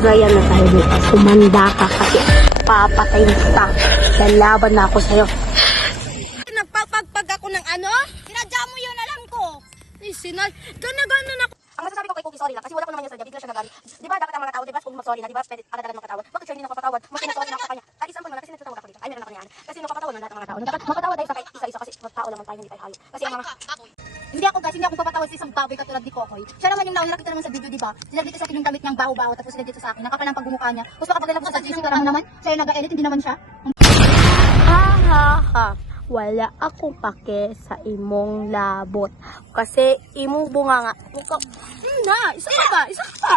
Bigayan na tayo dito. Sumanda ka kasi papatayin kita. Lalaban na ako sa'yo. Nagpagpagpag ako ng ano? Sinadya mo yun, alam ko. Eh, gana-gana ako. Ang masasabi ko kay Cookie, sorry lang. Kasi wala ko naman yung sadya. Bigla siya nagalit. Di ba dapat ang mga tao, di ba? Kung mag-sorry na, di ba? Pwede agad-agad makatawad. Bakit siya hindi nakapatawad? Mas pinasawad na ako sa kanya. At isang na kasi nagtatawa ka dito. Ay, meron ako niyan. Kasi nakapatawad ng lahat ng mga tao. Dapat makatawad tayo sa kahit isa-isa kasi tao naman tayo, hindi tayo hayop. Kasi ang mga... Hindi ako guys, hindi ako papatawad sa isang baboy katulad ni Kokoy. Siya naman yung nakita naman sa video, di ba? Sila dito sa akin yung damit niyang baho-baho, tapos sila dito sa akin. Nakapal ang pagmumukha niya. Tapos makapaglalabas sa isang mo naman, siya yung nag-edit, hindi naman siya. Ha ha ha. Wala akong pake sa imong labot. Kasi imong bunga nga. Na, isa ka ba? Isa ka pa.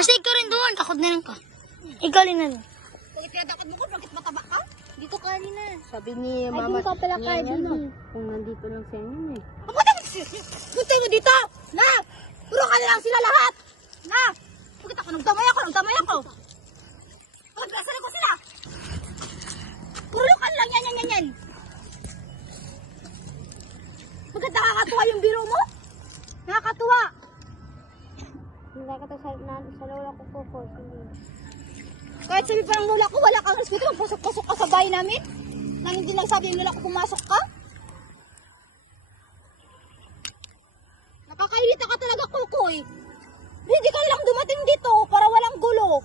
Kasi ikaw rin doon. Takot na lang ka. Ikaw rin na lang. Bakit kaya dakot mo ko? Bakit mataba ka? Dito ka nina. Sabi ni mama. Ay, ka pala ka, Kung nandito lang siya yun eh. Punta mo dito! Na! Puro ka na lang sila lahat! Na! Bakit ako? Nagdamay ako! Pagkasali ko sila! Puro ka na lang yan! Bakit nakakatuwa yung biro mo? Nakakatuwa! Nakakatawa sa lola ko po. Kahit sabi parang lola ko, wala kang respeto, magpasok-pasok ka sa bahay namin. Nang hindi lang sabi yung lola ko pumasok ka. Nakakairita ka talaga, Kukoy. Hindi ka lang dumating dito para walang gulo.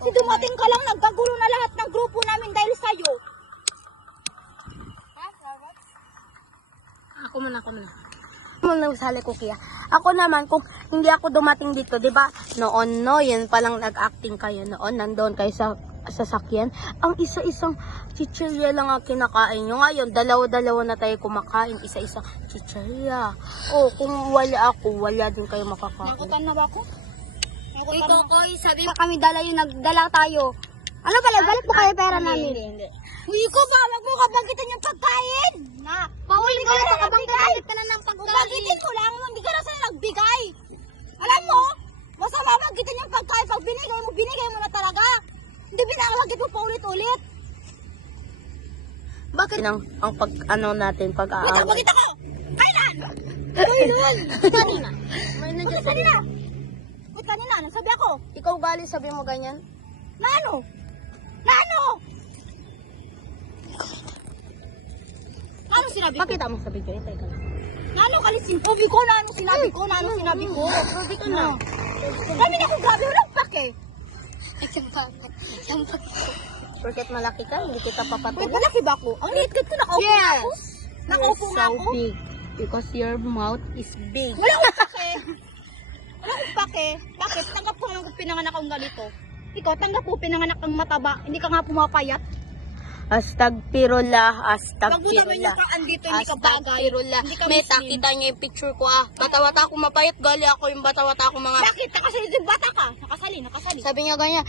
Si dumating ka lang, nagkagulo na lahat ng grupo namin dahil sa'yo. Ako muna. Muna sali ko kaya. Ako naman, kung hindi ako dumating dito, di ba? Noon, yun palang nag-acting kayo noon. Nandoon kayo sa sasakyan. Ang isa-isang chichirya lang ang kinakain nyo. Ngayon, dalawa-dalawa na tayo kumakain. Isa-isang chichirya. O, kung wala ako, wala din kayo makakain. Nakutan na ba ako? Uy, Kokoy, sabi pa kami nagdala tayo. Ano pala, balik mo kayo pera namin. Hindi. Uy, ko ba? Wag mo kabanggitin yung pagkain! Na! Paulit ko ito, kabanggitin ka na ng Banggitin mo lang, hindi ka na sila nagbigay. Alam mo, masama banggitin yung pagkain. Pag binigay mo na talaga. Hindi binabagit mo pa ulit-ulit. Bakit? Ang pag-ano natin, Wait, pag-aaway. bakit ako? Kailan? Kailan? Kanina. Bakit kanina? Wait, kanina, nagsabi ako. Ikaw gali, sabi mo ganyan? Na ano? Na ano? Ano sinabi ko? Pakita mo sa video. Itay ka lang. Na ano kalisin ko? Ko na ano sinabi ko? Na ano sinabi ko? Sabi ka na. Kami na kung grabe, walang pake. Porket malaki ka, hindi kita Wait, papatuloy. malaki ba ako? Ang liit ko, nakaupo nga ako. Nakaupo nga ako. big. Because your mouth is big. Wala akong pake. Wala akong pake. Bakit? Tanggap ko naman kung pinanganak akong ganito. Ikaw, tanggap ko pinanganak kang mataba. Hindi ka nga pumapayat. Hashtag pirula, hashtag Pag mo naman pirula. yung kaan dito, hindi ka Hashtag bagay. pirula. Hindi ka May Muslim. takita niya yung picture ko ah. Batawata ako mapayat, gali ako yung batawata ako mga... Bakit? Nakasali din bata ka. Nakasali. Sabi niya ganyan,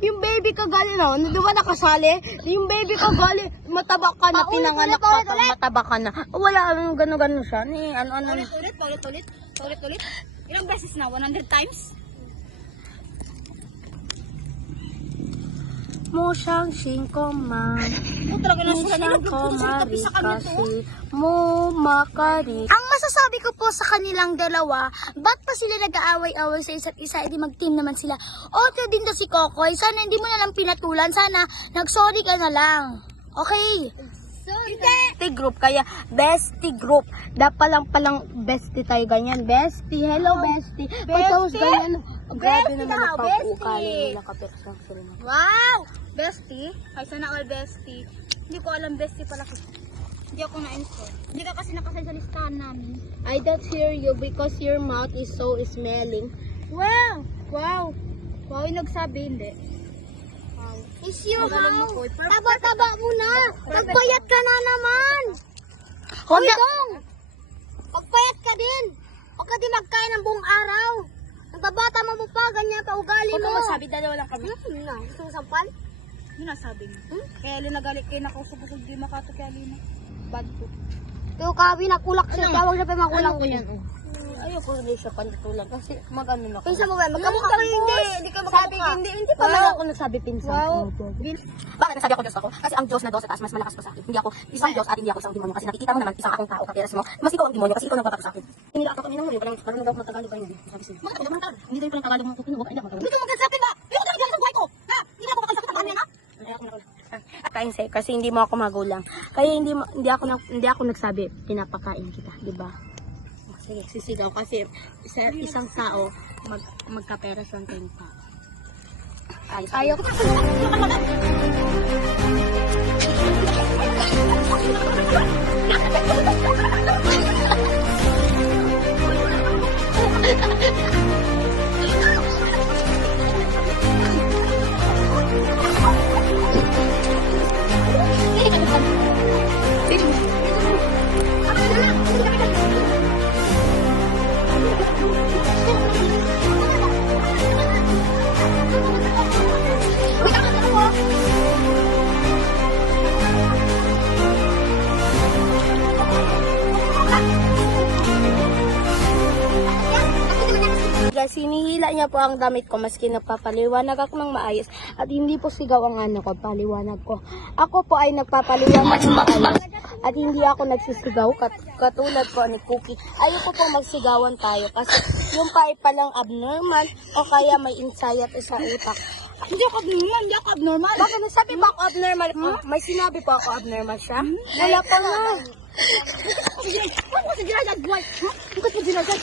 yung baby ka gali na, di ba nakasali? Yung baby ka gali, mataba ka na, pinanganak ka, mataba ka na. Wala, gano'n siya. Ni, ano. Paulit-ulit. Ilang beses na? 100 times? Mo siyang singkoman. Oo, talaga na sila. Singkomari kasi mo makari. Ang masasabi ko po sa kanilang dalawa, ba't pa sila nag-aaway-away sa isa't isa, edi mag-team naman sila. Ote din to si Kokoy, sana hindi mo na lang pinatulan, sana nag-sorry ka na lang. Okay? Bestie group, kaya bestie group. Dapat palang bestie tayo ganyan. Bestie, hello bestie. Pagkatapos ganyan, grabe Bestie naman daw, napapukali bestie. nila kapirasang sila. Wow! Bestie? Ay, sana all bestie. Hindi ko alam bestie pala kasi. Hindi ako na-install. Hindi ka kasi nakasal sa listahan namin. I don't hear you because your mouth is so smelling. Wow! Wow, yung nagsabi, hindi. Is your Magaling mo, house. Koy. Perfect. Taba-taba mo na. Pagpayat ka na naman. Huwag Hoy, na- Dong. Pagpayat ka din. Huwag ka din magkain ng buong araw. Nagbabata mo pa, ganyan pa ugali Huwag mo. ka magsabi, dalawa lang kami. Susampal? Yun nasabi mo. Kaya Lina galit kayo nakausap-usap di makato kaya Lina. Bad ko. Ito ka, nakulak siya. Tawag siya pa makulak. Alam ko yan, oh. Ayaw ayoko hindi siya pantutulan kasi mag-ano na ko. Pinsan mo ba? Magkamukha kayo, hindi kayo Sabi ko, magkamukha. hindi pa man ako nagsabi pinsan. Wow. Bakit nasabi ako Diyos ako? Kasi ang Diyos na doon sa taas mas malakas pa sa akin. Hindi ako isang Diyos at hindi ako isang demonyo. Kasi nakikita mo naman isang akong tao kapiras mo. Mas ikaw ang demonyo kasi ikaw nagpapato sa akin. Hindi ako kanina mo, parang daw magtagalog ganyan. Sabi siya. Mga tagalog man hindi din pala tagalog mo kung hindi ako. Hindi ka magkasapin ba? Hindi ko talaga sa buhay ko. Ha? Hindi na ako makasakit ang buhay na. Kain sa'yo kasi hindi mo ako magulang. Kaya hindi ako nagsabi pinapakain kita, di ba? Sige, sisigaw kasi isang tao magkapera sa tenta. Ayaw. Guys, hinihila niya po ang damit ko maski nagpapaliwanag ako ng maayos at hindi po sigaw ang ano ko, paliwanag ko. Ako po ay nagpapaliwanag ng maayos at hindi ako nagsisigaw katulad ko ni Cookie. Ayoko po magsigawan tayo kasi yung pa ay palang abnormal o kaya may anxiety sa utak. Hindi ako abnormal, hindi ako abnormal. Bakit nasabi ba ako abnormal? May sinabi po ako abnormal siya? Wala pa nga. Sige, huwag mo sa ginagad buhay. Huwag mo ginagad.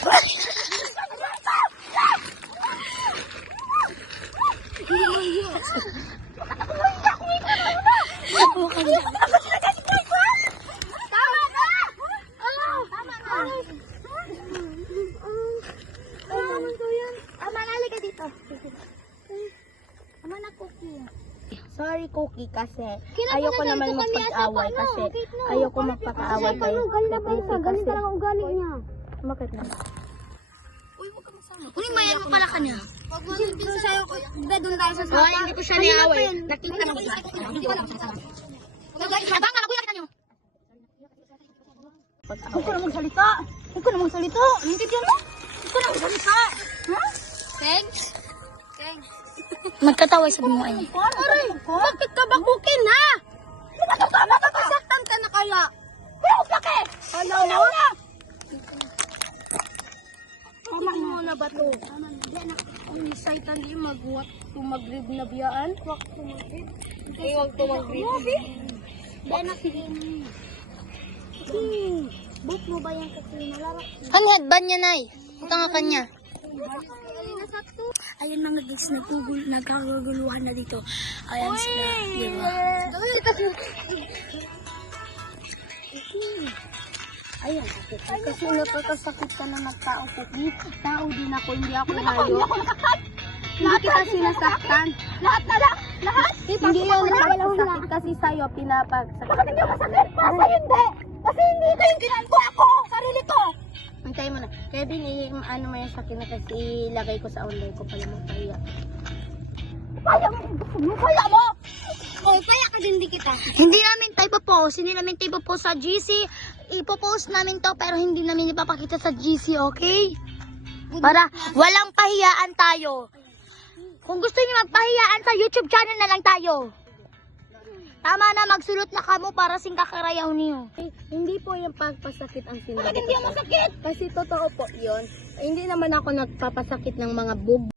Tama na! Tama na, halika dito. Tama na, Cookie. Sorry, Cookie, kasi Kailan ayoko pa naman ganito kami, magpag-away Asa, kasi wait na. ayoko magpaka-away kayo. Ganito lang ang ugali niya. Bakit na? Uy, mayroon ko pala kanya. Doon sa'yo, doon tayo sa sapa. Ay, hindi ko siya niaway. Nakita na mo ba? Hindi ko alam siya sa sapa. Abangan ako, nakita niyo. Huwag ka na magsalita. Huwag ka na magsalita. Nandiyan mo? Huwag ka na magsalita. Ha? Thanks. Thanks. Magkataway sa mo ay. Aray, Bakit ka ba Cookie na? Masaktan ka na kaya. Pero bakit? Ano Una, una. Tingnan mo na ba to? Ang excited din magwat tumagrib na biyaan. Wag tumagrib. Ay, wag tumagrib. Book mo ba yung kakilinalaro? Ang headband niya, Nay. Ito nga kanya. Ayan mga guys, nagkaguluhan na dito. Ayan sila, di ba? Ayan, kasi nakakasakit ka na ng tao, Cookie. Tao din ako, hindi ako hayo. Hindi kita sinasaktan. Lahat na lang! Lahat! Hindi yun nakakasakit kasi sa'yo, pinapagsakit. Bakit hindi ako masakit? Kasi hindi! Kasi hindi ito yung ginagawa ako! Sarili ko! Hintay mo na. Kevin, ano mo yung sakit na kasi ilagay ko sa online ko pala mo kaya. Kaya mo! Kaya mo! O, kaya ka din di kita. Hindi namin tayo popost. Hindi namin tayo popost sa GC. Ipopost namin to pero hindi namin ipapakita sa GC, okay? Para walang pahiyaan tayo. Kung gusto niyo magpahiyaan sa YouTube channel na lang tayo. Tama na, magsulot na kamo para sing kakarayaw niyo. Hindi po yung pagpasakit ang sinabi Bakit hindi ko. ako masakit? Kasi totoo po yun. Hindi naman ako nagpapasakit ng mga bug.